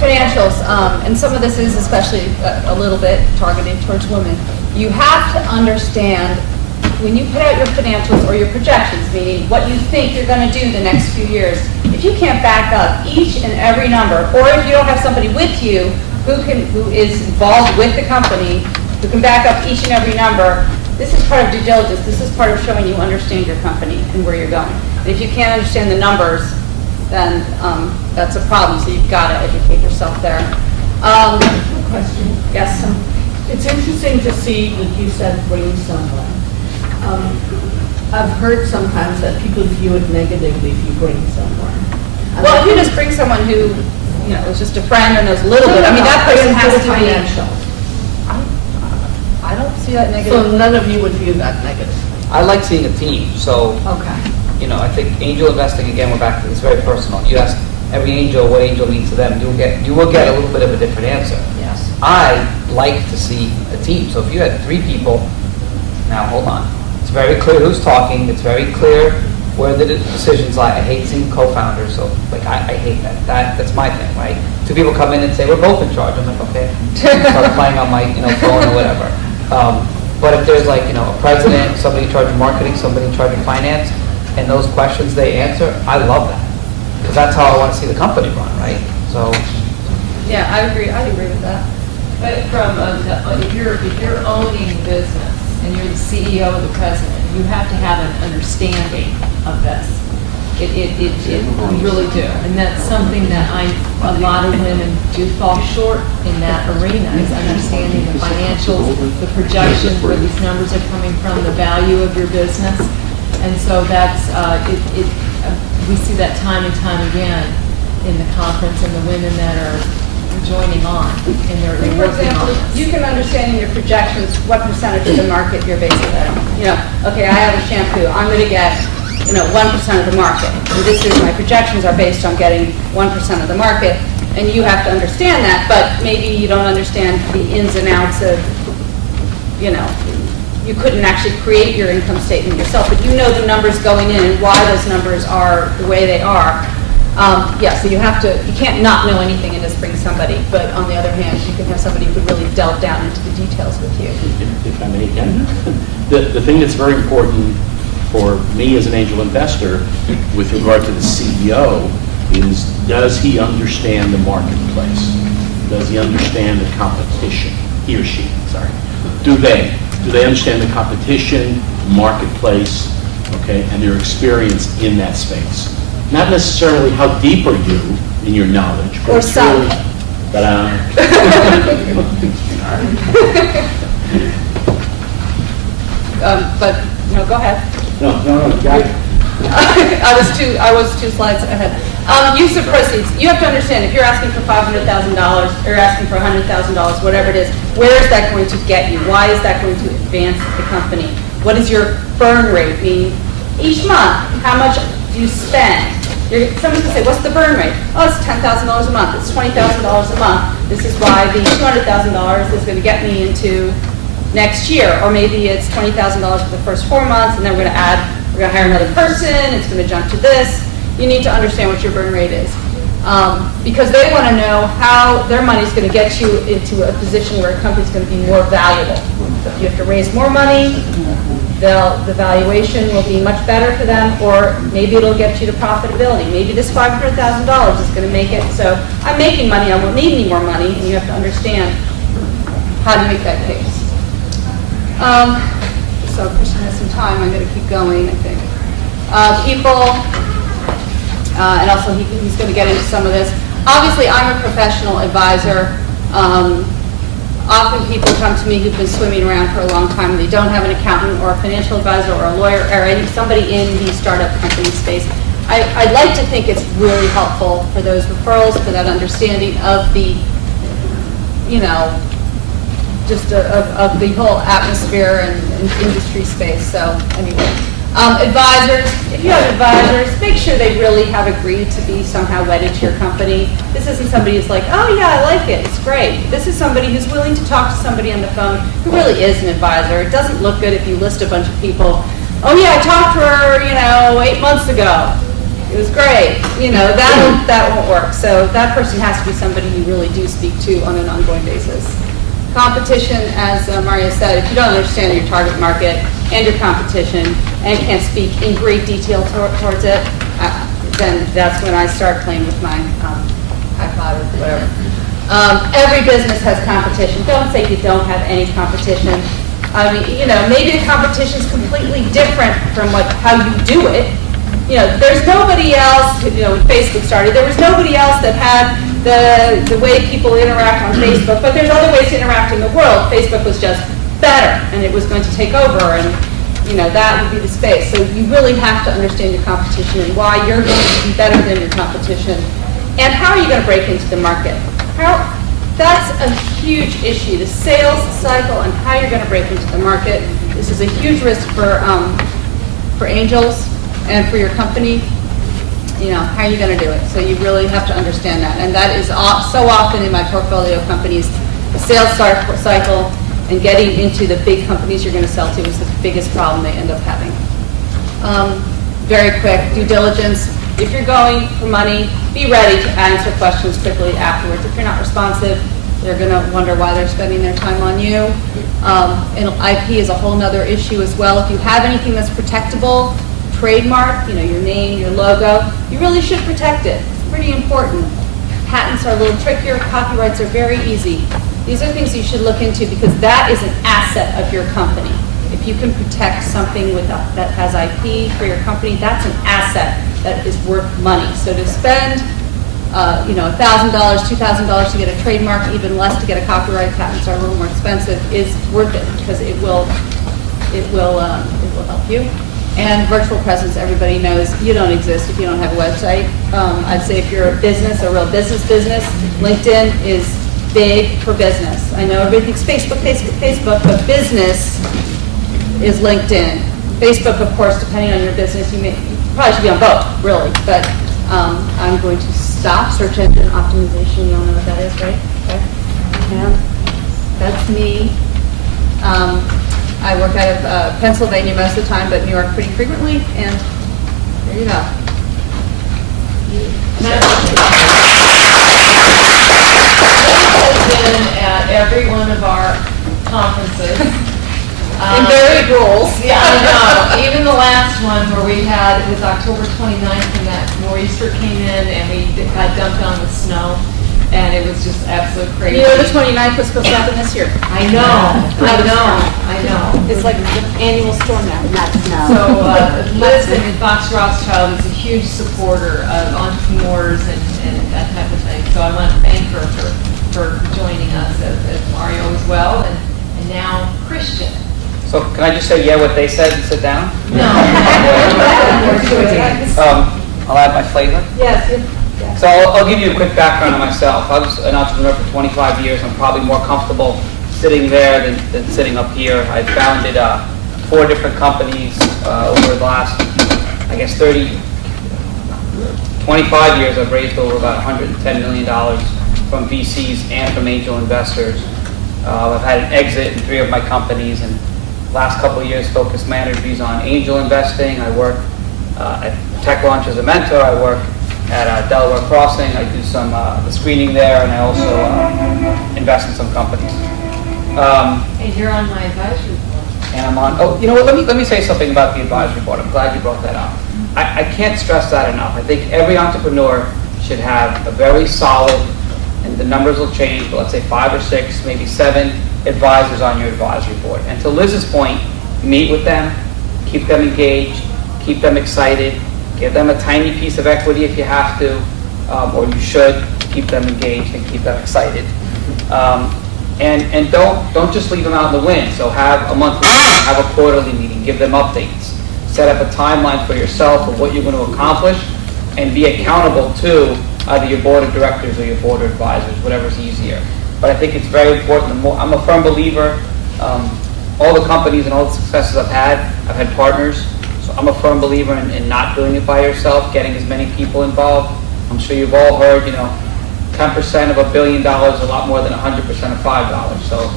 Financials, and some of this is especially a little bit targeted towards women. You have to understand when you put out your financials or your projections, meaning what you think you're going to do the next few years, if you can't back up each and every number, or if you don't have somebody with you who is involved with the company, who can back up each and every number, this is part of due diligence. This is part of showing you understand your company and where you're going. And if you can't understand the numbers, then that's a problem. So you've got to educate yourself there. Question. Yes. It's interesting to see, like you said, bring someone. I've heard sometimes that people view it negatively if you bring someone. Well, if you just bring someone who, is just a friend and knows a little bit, I mean, that person has to be. Financial. I don't see that negative. So none of you would view that negative? I like seeing a team, so, Okay. I think angel investing, again, we're back to, it's very personal. You ask every angel what angel means to them, you will get a little bit of a different answer. Yes. I like to see a team, so if you had 3 people, now hold on, it's very clear who's talking, it's very clear where the decisions lie. I hate seeing co-founders, so I hate that. That's my thing, right? 2 people come in and say, we're both in charge. I'm like, okay. Start playing on my phone or whatever. But if there's a president, somebody in charge of marketing, somebody in charge of finance, and those questions they answer, I love that. Because that's how I want to see the company run, right? So. Yeah, I agree with that. But if you're owning the business and you're the CEO or the president, you have to have an understanding of this. You really do. And that's something that a lot of women do fall short in that arena, is understanding the financials, the projections, where these numbers are coming from, the value of your business. And so that's, we see that time and time again in the conference and the women that are joining on and they're For working example, on this. you can understand in your projections what percentage of the market you're basically on. Okay, I have a shampoo. I'm going to get 1% of the market. And this is my projections are based on getting 1% of the market. And you have to understand that, but maybe you don't understand the ins and outs of, you couldn't actually create your income statement yourself, but you know the numbers going in and why those numbers are the way they are. So you can't not know anything and just bring somebody, but on the other hand, you can have somebody who could really delve down into the details with you. If I may again. The thing that's very important for me as an angel investor with regard to the CEO is, does he understand the marketplace? Does he understand the competition? He or she, sorry. Do they understand the competition, marketplace, okay, and their experience in that space? Not necessarily how deep are you in your knowledge, but Or some. But go ahead. No, got it. I was two slides ahead. Use of proceeds. You have to understand, if you're asking for $500,000 or asking for $100,000, whatever it is, where is that going to get you? Why is that going to advance the company? What is your burn rate? Meaning, each month, how much do you spend? Someone's going to say, what's the burn rate? Oh, it's $10,000 a month. It's $20,000 a month. This is why the $200,000 is going to get me into next year. Or maybe it's $20,000 for the first 4 months, and then we're going to hire another person. It's going to jump to this. You need to understand what your burn rate is. Because they want to know how their money is going to get you into a position where a company is going to be more valuable. So if you have to raise more money, the valuation will be much better for them, or maybe it'll get you to profitability. Maybe this $500,000 is going to make it so I'm making money, I won't need any more money, and you have to understand how to make that case. So Christian has some time, I'm going to keep going, I think. And also he's going to get into some of this. Obviously, I'm a professional advisor. Often people come to me who've been swimming around for a long time and they don't have an accountant or a financial advisor or a lawyer or somebody in the startup company space. I'd like to think it's really helpful for those referrals, for that understanding of the, just of the whole atmosphere and industry space. So anyway. Advisors, if you have advisors, make sure they really have agreed to be somehow wedded to your company. This isn't somebody who's like, oh yeah, I like it, it's great. This is somebody who's willing to talk to somebody on the phone who really is an advisor. It doesn't look good if you list a bunch of people. Oh yeah, I talked to her, 8 months ago. it was great. You know, that won't work. So that person has to be somebody you really do speak to on an ongoing basis. Competition, as Maria said, if you don't understand your target market and your competition and can't speak in great detail towards it, then that's when I start playing with my iPod or whatever. Every business has competition. Don't say you don't have any competition. I mean, you know, maybe the competition is completely different from how you do it. You know, there's nobody else, you know, when Facebook started, there was nobody else that had the way people interact on Facebook, but there's other ways to interact in the world. Facebook was just better, and it was going to take over, and, you know, that would be the space. So you really have to understand your competition and why you're going to be better than your competition, and how are you going to break into the market. That's a huge issue, the sales cycle and how you're going to break into the market. This is a huge risk for angels and for your company. You know, how are you going to do it? So you really have to understand that. And that is so often in my portfolio companies, the sales cycle and getting into the big companies you're going to sell to is the biggest problem they end up having. Very quick, due diligence. If you're going for money, be ready to answer questions quickly afterwards. If you're not responsive, they're going to wonder why they're spending their time on you. And IP is a whole nother issue as well. If you have anything that's protectable, trademark, you know, your name, your logo, you really should protect it. It's pretty important. Patents are a little trickier. Copyrights are very easy. These are things you should look into because that is an asset of your company. If you can protect something that has IP for your company, that's an asset that is worth money. So to spend, you know, $1,000, $2,000 to get a trademark, even less to get a copyright, patents are a little more expensive, is worth it because it will help you. And virtual presence, everybody knows you don't exist if you don't have a website. I'd say if you're a business, a real business, LinkedIn is big for business. I know everybody thinks Facebook, but business is LinkedIn. Facebook, of course, depending on your business, you probably should be on both, really. But I'm going to stop. Search engine optimization, you all know what that is, right? Okay. Yeah. That's me. I work out of Pennsylvania most of the time, but New York pretty frequently, and there you go. I've been at every one of our conferences. And varied rules. Yeah, I know. Even the last one where we had, it was October 29th, and that nor'easter came in, and we got dumped on with snow, and it was just absolute crazy. You know, the 29th was supposed to happen this year. I know. It's like the annual storm now, not snow. So Liz and Fox Rothschild is a huge supporter of entrepreneurs and that type of thing. So I want to thank her for joining us, as Mario as well, and now Christian. So can I just say, yeah, what they said and sit down? No. I'll add my flavor. Yes. So I'll give you a quick background on myself. I was an entrepreneur for 25 years. I'm probably more comfortable sitting there than sitting up here. I founded 4 different companies over the last, I guess, 25 years. I've raised over about $110 million from VCs and from angel investors. I've had an exit in 3 of my companies, and last couple of years focused my energies on angel investing. I work at Tech Launch as a mentor. I work at Delaware Crossing. I do some the screening there, and I also invest in some companies. And you're on my advisory board. And I'm on, oh, you know what, let me say something about the advisory board. I'm glad you brought that up. I can't stress that enough. I think every entrepreneur should have a very solid, and the numbers will change, but let's say 5 or 6, maybe 7 advisors on your advisory board. And to Liz's point, meet with them, keep them engaged, keep them excited, give them a tiny piece of equity if you have to, or you should keep them engaged and keep them excited. And don't just leave them out in the wind. So have a monthly meeting, have a quarterly meeting, give them updates. Set up a timeline for yourself of what you're going to accomplish, and be accountable to either your board of directors or your board of advisors, whatever's easier. But I think it's very important. I'm a firm believer. All the companies and all the successes I've had partners. So I'm a firm believer in not doing it by yourself, getting as many people involved. I'm sure you've all heard, 10% of $1 billion is a lot more than 100% of $5. So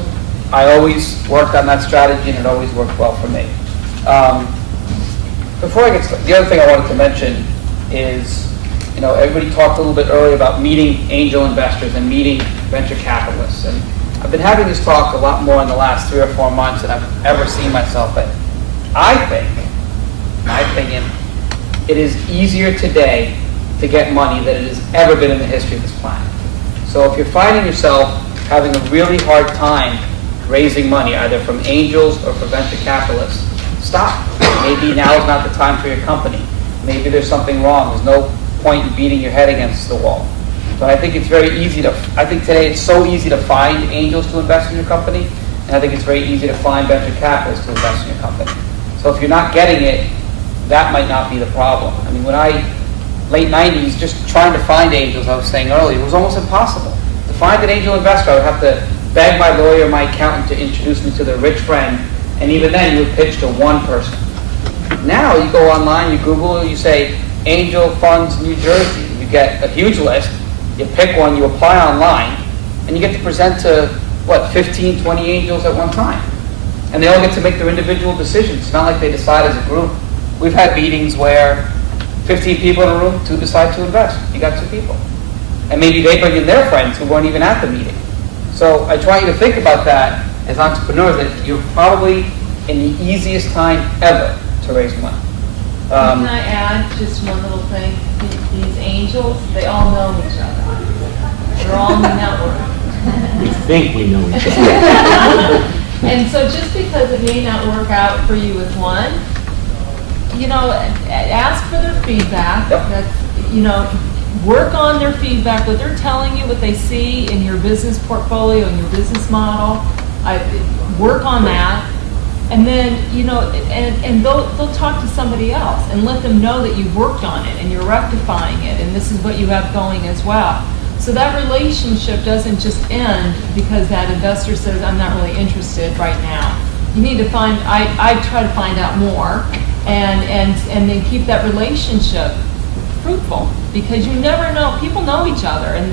I always worked on that strategy, and it always worked well for me. Before I get started, the other thing I wanted to mention is, everybody talked a little bit earlier about meeting angel investors and meeting venture capitalists. And I've been having this talk a lot more in the last 3 or 4 months than I've ever seen myself. But I think, my opinion, it is easier today to get money than it has ever been in the history of this planet. So if you're finding yourself having a really hard time raising money, either from angels or from venture capitalists, stop. Maybe now is not the time for your company. Maybe there's something wrong. There's no point in beating your head against the wall. But I think it's very easy I think today it's so easy to find angels to invest in your company, and I think it's very easy to find venture capitalists to invest in your company. So if you're not getting it, that might not be the problem. I mean, late 90s, just trying to find angels, I was saying earlier, it was almost impossible. To find an angel investor, I would have to beg my lawyer, my accountant to introduce me to their rich friend, and even then you would pitch to one person. Now you go online, you Google, you say Angel Funds New Jersey, you get a huge list, you pick one, you apply online, and you get to present to, 15, 20 angels at one time. And they all get to make their individual decisions. It's not like they decide as a group. We've had meetings where 15 people in a room, 2 decide to invest. You got 2 people. And maybe they bring in their friends who weren't even at the meeting. So I try you to think about that as entrepreneurs, that you're probably in the easiest time ever to raise money. Can I add just one little thing? These angels, they all know each other. They're all in the network. We think we know each other. And so just because it may not work out for you with one, ask for their feedback. Yep. That's, work on their feedback, what they're telling you, what they see in your business portfolio and your business model. Work on that. And then, and they'll talk to somebody else and let them know that you've worked on it and you're rectifying it and this is what you have going as well. So that relationship doesn't just end because that investor says, I'm not really interested right now. You need to I try to find out more and then keep that relationship fruitful, because you never know, people know each other, and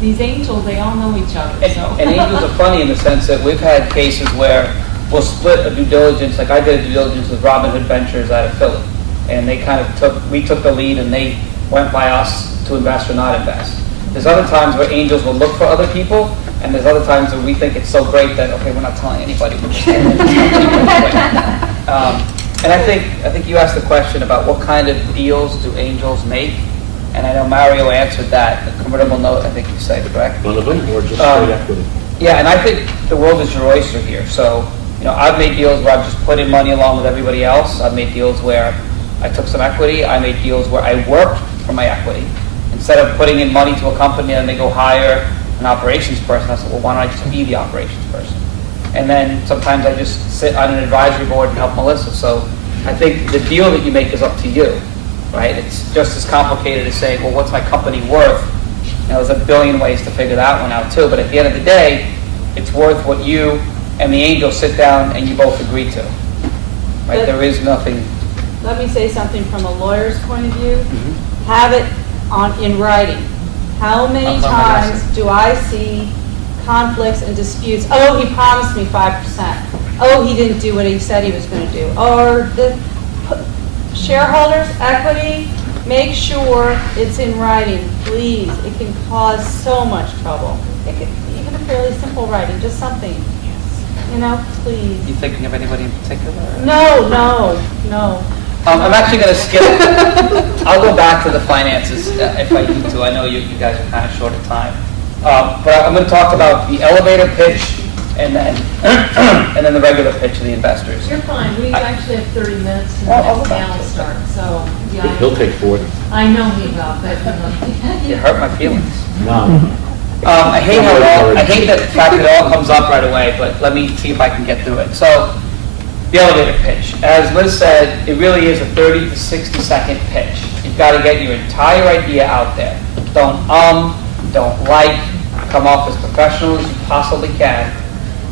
these angels, they all know each other. So. And angels are funny in the sense that we've had cases where we'll split a due diligence, like I did a due diligence with Robin Hood Ventures out of Philly, and they we took the lead and they went by us to invest or not invest. There's other times where angels will look for other people, and there's other times where we think it's so great that, okay, we're not telling anybody. And I think you asked the question about what kind of deals do angels make, and I know Mario answered that. The convertible note, I think you said, correct? One of them, or just straight equity? Yeah, and I think the world is your oyster here. So, I've made deals where I've just put in money along with everybody else. I've made deals where I took some equity. I made deals where I worked for my equity. Instead of putting in money to a company and they go hire an operations person, I said, well, why don't I just be the operations person? And then sometimes I just sit on an advisory board and help Melissa. So I think the deal that you make is up to you, right? It's just as complicated as saying, well, what's my company worth? There's a billion ways to figure that one out too. But at the end of the day, it's worth what you and the angel sit down and you both agree to, right? But- There is nothing. Let me say something from a lawyer's point of view. Have it in writing. How many That's on my times desk. do I see conflicts and disputes? Oh, he promised me 5%. Oh, he didn't do what he said he was going to do. Or the shareholders, equity, make sure it's in writing, please. It can cause so much trouble. It could, even a fairly simple writing, just something, please. You thinking of anybody in particular? No. I'm actually going to skip. I'll go back to the finances if I need to. I know you guys are kind of short of time. But I'm going to talk about the elevator pitch and then the regular pitch to the investors. You're fine, we actually have 30 minutes to the I'll next go back. panel start, so, yeah. He'll take 40. I know he will, but, You hurt my feelings. No. I hate that fact that it all comes up right away, but let me see if I can get through it. So, the elevator pitch. As Liz said, it really is a 30 to 60 second pitch. You've got to get your entire idea out there. Don't come off as professional as you possibly can,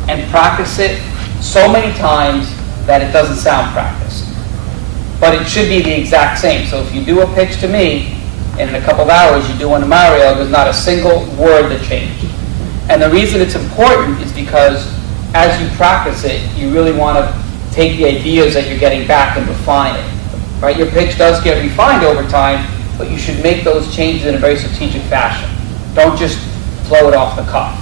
and practice it so many times that it doesn't sound practiced. But it should be the exact same. So if you do a pitch to me, and in a couple of hours you do one to Mario, there's not a single word that changed. And the reason it's important is because as you practice it, you really want to take the ideas that you're getting back and refine it. right? Your pitch does get refined over time, but you should make those changes in a very strategic fashion. Don't just flow it off the cuff.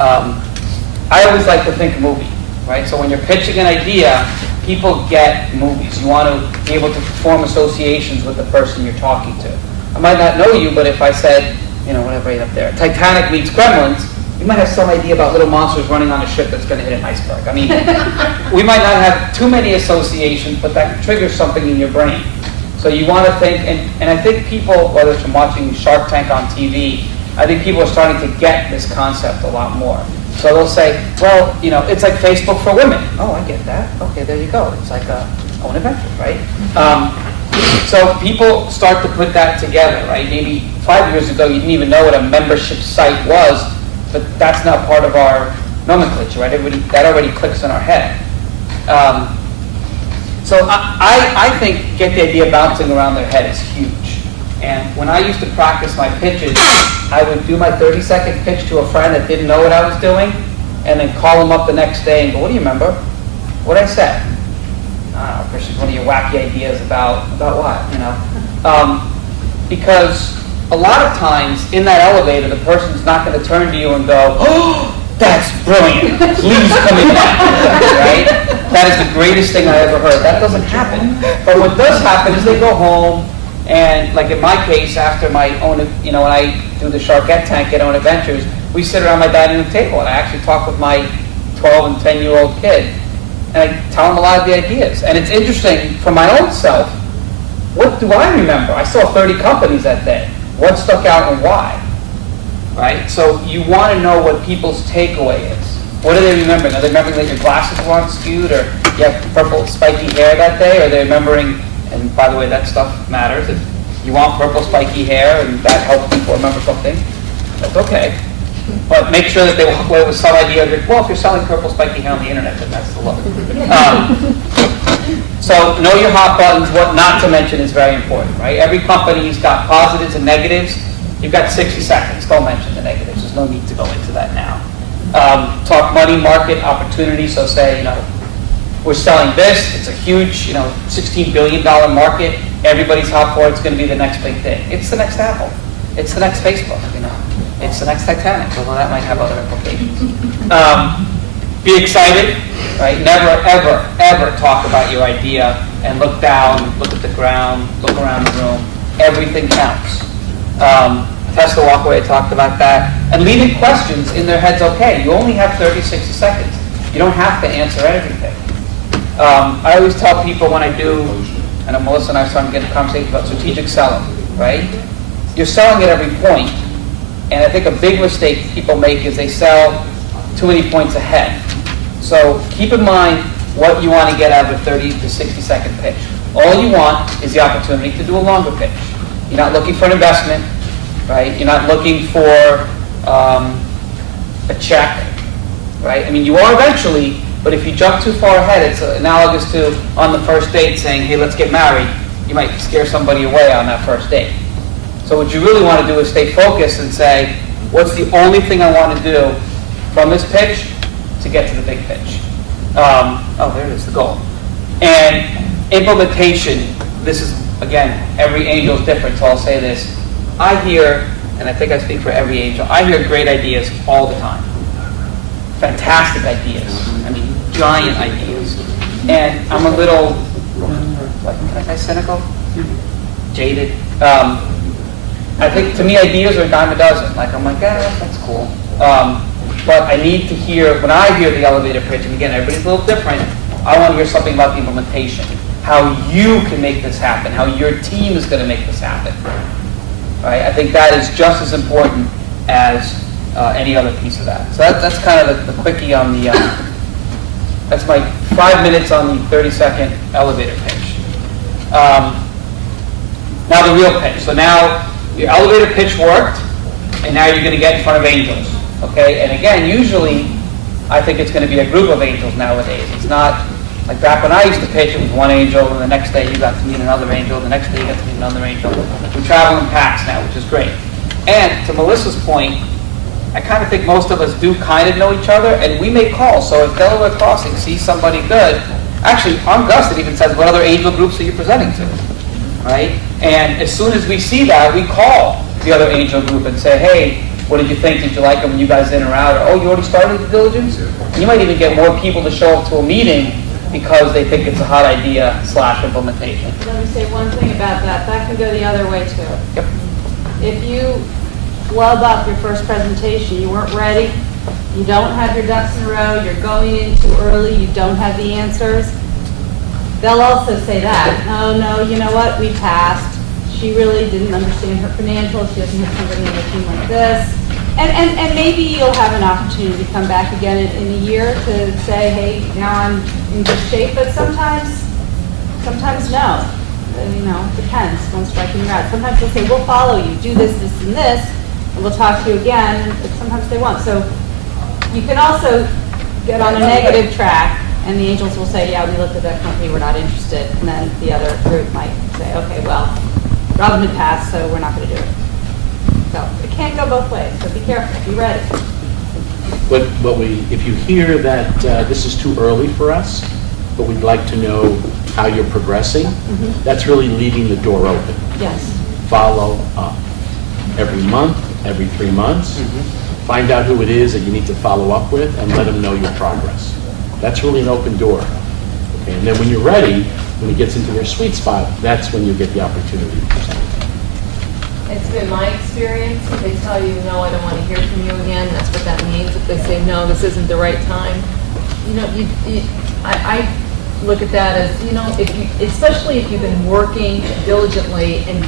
I always like to think movie, right? So when you're pitching an idea, people get movies. You want to be able to form associations with the person you're talking to. I might not know you, but if I said, you know, whatever right up there, Titanic meets Gremlins, you might have some idea about little monsters running on a ship that's going to hit an iceberg. I mean, we might not have too many associations, but that triggers something in your brain. So you want to think, and I think people, whether it's from watching Shark Tank on TV, I think people are starting to get this concept a lot more. So they'll say, well, you know, it's like Facebook for women. Oh, I get that. Okay, there you go. It's like Own Adventures, right? So people start to put that together, right? Maybe 5 years ago, you didn't even know what a membership site was, but that's not part of our nomenclature, right? That already clicks in our head. So I think get the idea bouncing around their head is huge. And when I used to practice my pitches, I would do my 30-second pitch to a friend that didn't know what I was doing, and then call them up the next day and go, what do you remember? What I said? I don't know, Chris, one of your wacky ideas about what, you know? Because a lot of times in that elevator, the person's not going to turn to you and go, oh, that's brilliant, please come in now, right? That is the greatest thing I ever heard. That doesn't happen. But what does happen is they go home, and like in my case, after my own, you know, when I do the Sharkette Tank at Own Adventures, we sit around my dining room table, and I actually talk with my 12 and 10-year-old kid, and I tell them a lot of the ideas. And it's interesting, for my own self, what do I remember? I saw 30 companies that day. What stuck out and why? Right? So you want to know what people's takeaway is. What are they remembering? Are they remembering that your glasses were unskewed, or you have purple spiky hair that day? Or are they remembering, and by the way, that stuff matters. If you want purple spiky hair and that helps people remember something, that's okay. But make sure that they walk away with some idea of, well, if you're selling purple spiky hair on the internet, then that's the look. So know your hot buttons. What not to mention is very important, right? Every company's got positives and negatives. You've got 60 seconds. Don't mention the negatives. There's no need to go into that now. Talk money, market, opportunity. So say, you know, we're selling this. It's a huge, you know, $16 billion market. Everybody's hot for it. It's going to be the next big thing. It's the next Apple. It's the next Facebook, you know. It's the next Titanic, although that might have other implications. Be excited, right? Never, ever, ever talk about your idea and look down, look at the ground, look around the room. Everything counts. Tesla walkaway, I talked about that. And leaving questions in their heads, okay. You only have 30, 60 seconds. You don't have to answer everything. I always tell people when I do, and Melissa and I are starting to get a conversation about strategic selling, right? You're selling at every point. And I think a big mistake people make is they sell too many points ahead. So keep in mind what you want to get out of a 30 to 60 second pitch. All you want is the opportunity to do a longer pitch. You're not looking for an investment, right? You're not looking for a check, right? I mean, you are eventually, but if you jump too far ahead, it's analogous to on the first date saying, hey, let's get married. You might scare somebody away on that first date. So what you really want to do is stay focused and say, what's the only thing I want to do from this pitch to get to the big pitch? Oh, there it is, the goal. And implementation, this is, again, every angel is different, so I'll say this. I hear, and I think I speak for every angel, I hear great ideas all the time. Fantastic ideas. I mean, giant ideas. And I'm a little, what, can I say cynical? Jaded. I think, to me, ideas are a dime a dozen. Like, I'm like, that's cool. But I need to hear, when I hear the elevator pitch, and again, everybody's a little different, I want to hear something about the implementation. How you can make this happen. How your team is going to make this happen. Right? I think that is just as important as any other piece of that. So that's kind of the quickie on the, that's my 5 minutes on the 30-second elevator pitch. Now the real pitch. So now, your elevator pitch worked, and now you're going to get in front of angels, okay? And again, usually, I think it's going to be a group of angels nowadays. It's not like back when I used to pitch, it was one angel, and the next day you got to meet another angel, the next day you got to meet another angel. We travel in packs now, which is great. And to Melissa's point, I kind of think most of us do kind of know each other, and we make calls. So if Delaware Crossing sees somebody good, actually, on Gus, it even says, what other angel groups are you presenting to? right? And as soon as we see that, we call the other angel group and say, hey, what did you think? Did you like them when you guys in or out? Or, oh, you already started the diligence? And you might even get more people to show up to a meeting because they think it's a hot idea / implementation. Let me say one thing about that. That can go the other way too. Yep. If you flub up your first presentation, you weren't ready, you don't have your ducks in a row, you're going in too early, you don't have the answers, they'll also say that. Oh, no, you know what, we passed. She really didn't understand her financials, she doesn't have somebody in the team like this. And maybe you'll have an opportunity to come back again in a year to say, hey, now I'm in good shape, but sometimes no. You know, depends, one striking you out. Sometimes they'll say, we'll follow you, do this, this, and this, and we'll talk to you again, but sometimes they won't. So you can also get on a negative track, and the angels will say, yeah, we looked at that company, we're not interested, and then the other group might say, okay, well, Robin had passed, so we're not going to do it. So it can't go both ways, so be careful, be ready. But if you hear that this is too early for us, but we'd like to know how you're progressing, that's really leaving the door open. Yes. Follow up. Every month, every 3 months, find out who it is that you need to follow up with and let them know your progress. That's really an open door. Okay, and then when you're ready, when it gets into their sweet spot, that's when you get the opportunity to present. It's been my experience, if they tell you, no, I don't want to hear from you again, that's what that means. If they say, no, this isn't the right time, you know, I look at that as, you know, especially if you've been working diligently and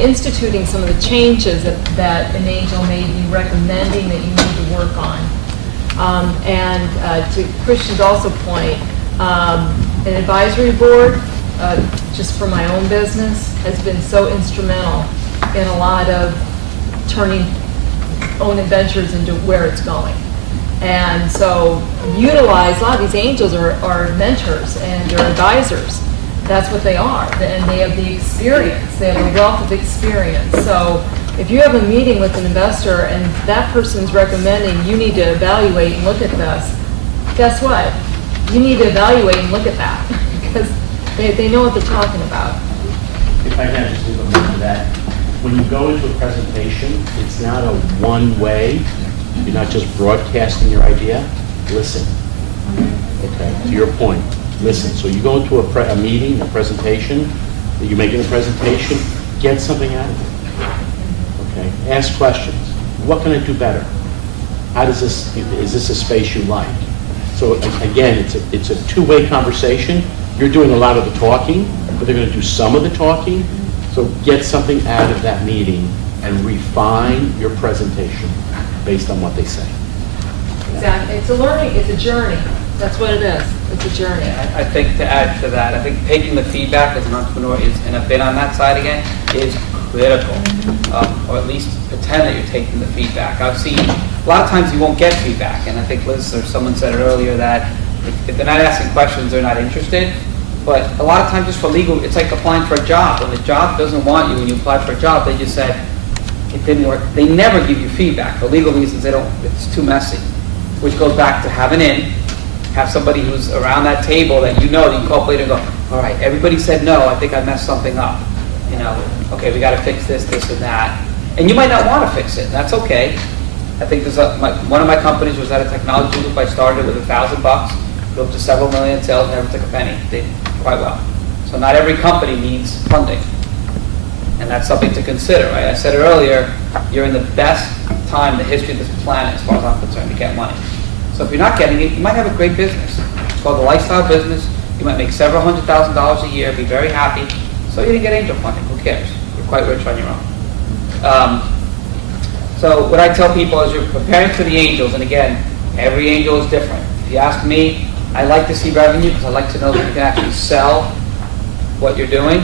instituting some of the changes that an angel may be recommending that you need to work on. And to Christian's also point, an advisory board, just for my own business, has been so instrumental in a lot of turning own adventures into where it's going. And so utilize, a lot of these angels are mentors and they're advisors. That's what they are. And they have the experience. They have a wealth of experience. So if you have a meeting with an investor and that person's recommending you need to evaluate and look at this, guess what? You need to evaluate and look at that because they know what they're talking about. If I can just leave a minute to that. When you go into a presentation, it's not a one-way. You're not just broadcasting your idea. Listen. Okay, to your point, listen. So you go into a meeting, a presentation, you're making a presentation, get something out of it. Okay, ask questions. What can I do better? How does this, is this a space you like? So again, it's a two-way conversation. You're doing a lot of the talking, but they're going to do some of the talking. So get something out of that meeting and refine your presentation based on what they say. Exactly. It's a learning, it's a journey. That's what it is. It's a journey. I think to add to that, I think taking the feedback as an entrepreneur is, and I've been on that side again, is critical. Or at least pretend that you're taking the feedback. I've seen, a lot of times you won't get feedback, and I think Liz or someone said it earlier that if they're not asking questions, they're not interested. But a lot of times just for legal, it's like applying for a job. When the job doesn't want you, when you apply for a job, they just said, it didn't work. They never give you feedback. For legal reasons, they don't, it's too messy. Which goes back to have an in, have somebody who's around that table that you know, that you call up later and go, all right, everybody said no, I think I messed something up. You know, okay, we got to fix this, this, and that. And you might not want to fix it, that's okay. I think there's one of my companies was at a technology group. I started with $1,000, grew up to several million in sales, never took a penny, did quite well. So not every company needs funding. And that's something to consider, right? I said it earlier, you're in the best time in the history of this planet, as far as I'm concerned, to get money. So if you're not getting it, you might have a great business. It's called a lifestyle business. You might make several $100,000s a year, be very happy. So you didn't get angel funding, who cares? You're quite rich on your own. So what I tell people is you're preparing for the angels, and again, every angel is different. If you ask me, I like to see revenue because I like to know that you can actually sell what you're doing.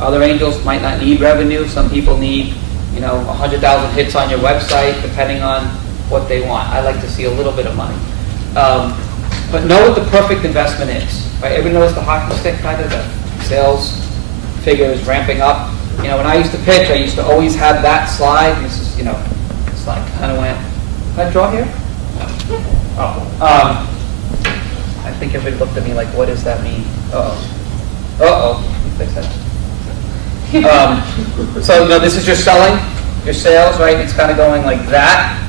Other angels might not need revenue. Some people need, 100,000 hits on your website, depending on what they want. I like to see a little bit of money. But know what the perfect investment is. Right? Everybody knows the hockey stick kind of, the sales figures ramping up. When I used to pitch, I used to always have that slide. This is, slide kind of went, can I draw here? Oh. I think everybody looked at me like, what does that mean? Uh-oh. Uh-oh. Let me fix that. So, this is your selling, your sales, right? It's kind of going like that.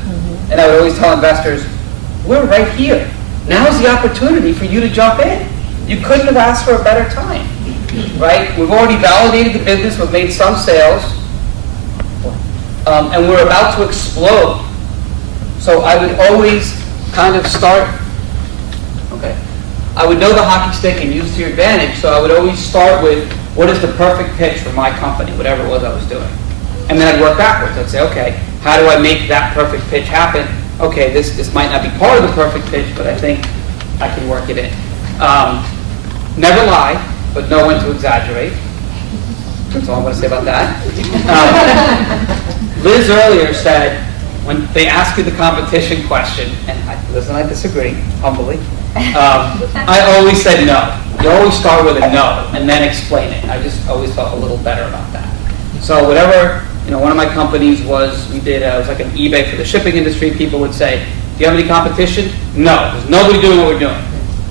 And I would always tell investors, we're right here. Now's the opportunity for you to jump in. You couldn't have asked for a better time, right? We've already validated the business, we've made some sales, and we're about to explode. So I would always kind of start, okay, I would know the hockey stick and use it to your advantage, so I would always start with, what is the perfect pitch for my company, whatever it was I was doing. And then I'd work backwards. I'd say, okay, how do I make that perfect pitch happen? Okay, this might not be part of the perfect pitch, but I think I can work it in. Never lie, but know when to exaggerate. That's all I'm going to say about that. Liz earlier said, when they ask you the competition question, and Liz and I disagree, humbly, I always said no. You always start with a no, and then explain it. I just always felt a little better about that. So whatever, one of my companies was, it was like an eBay for the shipping industry. People would say, do you have any competition? No, there's nobody doing what we're doing.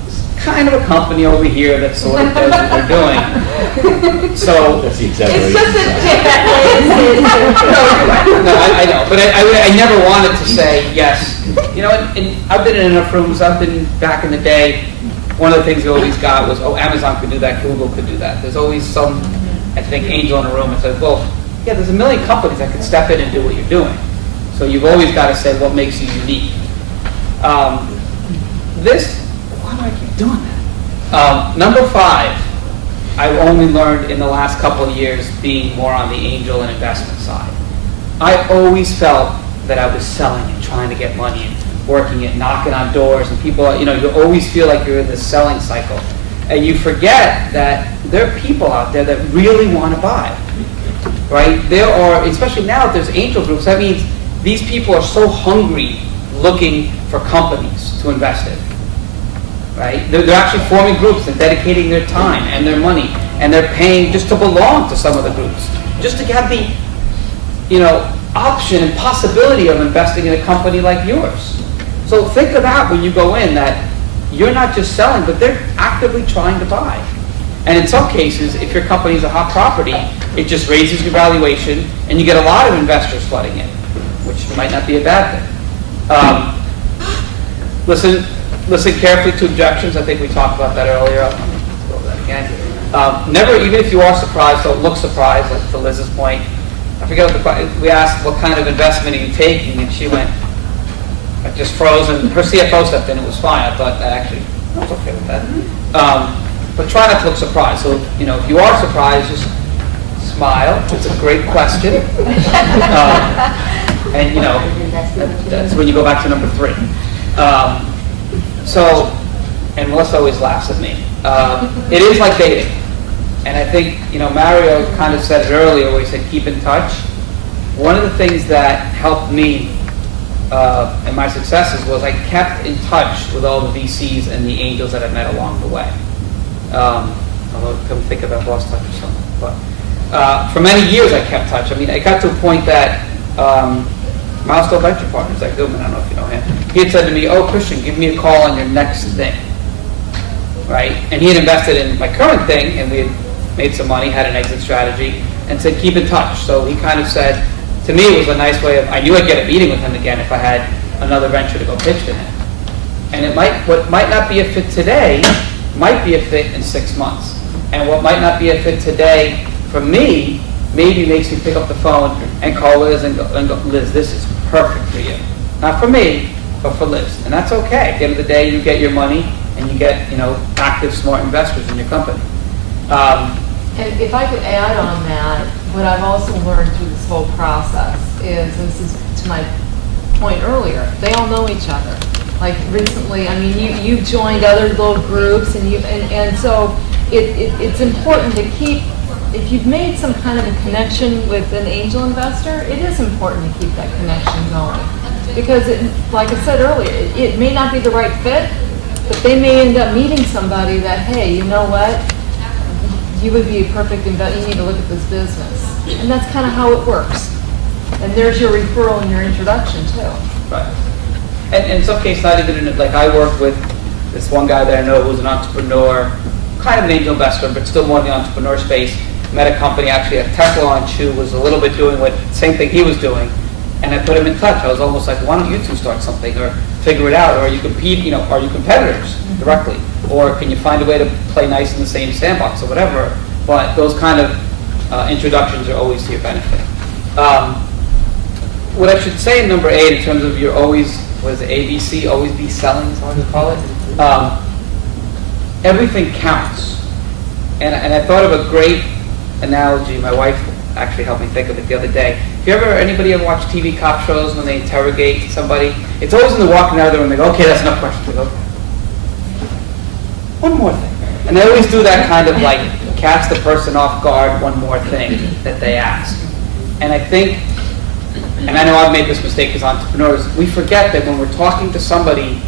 It's kind of a company over here that sort of does what we're doing. So, That's the exaggeration. It's just a different way to no, I know, but I never wanted to say yes. And I've been in enough rooms, I've been back in the day, one of the things we always got was, Amazon could do that, Google could do that. There's always some, I think, angel in a room and says, well, yeah, there's a million companies that could step in and do what you're doing. So you've always got to say what makes you unique. Why do I keep doing that? Number 5, I've only learned in the last couple of years being more on the angel and investment side. I always felt that I was selling and trying to get money and working it, knocking on doors, and people, you always feel like you're in this selling cycle. And you forget that there are people out there that really want to buy, right? There are, especially now if there's angel groups, that means these people are so hungry looking for companies to invest in, right? They're actually forming groups and dedicating their time and their money, and they're paying just to belong to some of the groups, just to have the, option and possibility of investing in a company like yours. So think of that when you go in, that you're not just selling, but they're actively trying to buy. And in some cases, if your company is a hot property, it just raises your valuation, and you get a lot of investors flooding in, which might not be a bad thing. Listen carefully to objections. I think we talked about that earlier. I'll go over that again. Never, even if you are surprised, don't look surprised, like to Liz's point. I forget what we asked, what kind of investment are you taking? And she went, I just froze, and her CFO stepped in. It was fine. I thought that actually, I was okay with that. But try not to look surprised. So, if you are surprised, just smile. It's a great question. And, that's when you go back to number 3. And Melissa always laughs at me. It is like dating. And I think, Mario kind of said it earlier where he said, keep in touch. One of the things that helped me in my successes was I kept in touch with all the VCs and the angels that I met along the way. Although, come think of it, I've lost touch or something. But for many years I kept touch. I mean, I got to a point that Milestone Venture Partners, Zach Goodman, I don't know if you know him, he had said to me, Christian, give me a call on your next thing. Right? And he had invested in my current thing, and we had made some money, had an exit strategy, and said, keep in touch. So he kind of said, to me, it was a nice way of, I knew I'd get a meeting with him again if I had another venture to go pitch to him. And what might not be a fit today, might be a fit in 6 months. And what might not be a fit today for me, maybe makes me pick up the phone and call Liz and go, Liz, this is perfect for you. Not for me, but for Liz. And that's okay. At the end of the day, you get your money and you get, active, smart investors in your company. And if I could add on that, what I've also learned through this whole process is, and this is to my point earlier, they all know each other. Like recently, I mean, you've joined other little groups, and so it's important to keep, if you've made some kind of a connection with an angel investor, it is important to keep that connection going. Because like I said earlier, it may not be the right fit, but they may end up meeting somebody that, hey, you know what? You would be a perfect investor. You need to look at this business. And that's kind of how it works. And there's your referral and your introduction, too. Right. And in some cases, not even, like I work with this one guy that I know who's an entrepreneur, kind of an angel investor, but still more in the entrepreneur space. met a company, actually, a Teflon shoe was a little bit doing what, same thing he was doing, and I put him in touch. I was almost like, why don't you two start something, or figure it out, or are you compete, are you competitors directly? Or can you find a way to play nice in the same sandbox, or whatever? But those kind of introductions are always to your benefit. What I should say in number 8, in terms of your always, what is it, ABC, always be selling, is how you call it? Everything counts. And I thought of a great analogy. My wife actually helped me think of it the other day. If you anybody ever watch TV cop shows when they interrogate somebody? It's always in the walking out of the room, they go, okay, that's enough questions. They go, one more thing. And they always do that kind of like, catch the person off guard, one more thing that they ask. And I think, and I know I've made this mistake as entrepreneurs, we forget that when we're talking to somebody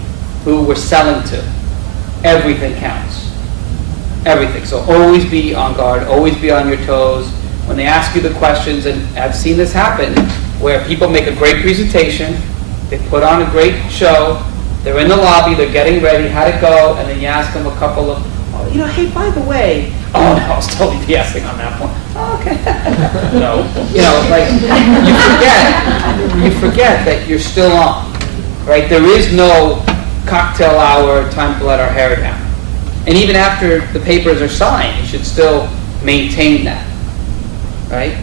who we're selling to, everything counts. Everything. So always be on guard, always be on your toes. When they ask you the questions, and I've seen this happen, where people make a great presentation, they put on a great show, they're in the lobby, they're getting ready, how'd it go? And then you ask them a couple of, hey, by the way, oh no, I was totally BSing on that one. Oh, okay. No. Like, you forget that you're still on, right? There is no cocktail hour, time to let our hair down. And even after the papers are signed, you should still maintain that, right?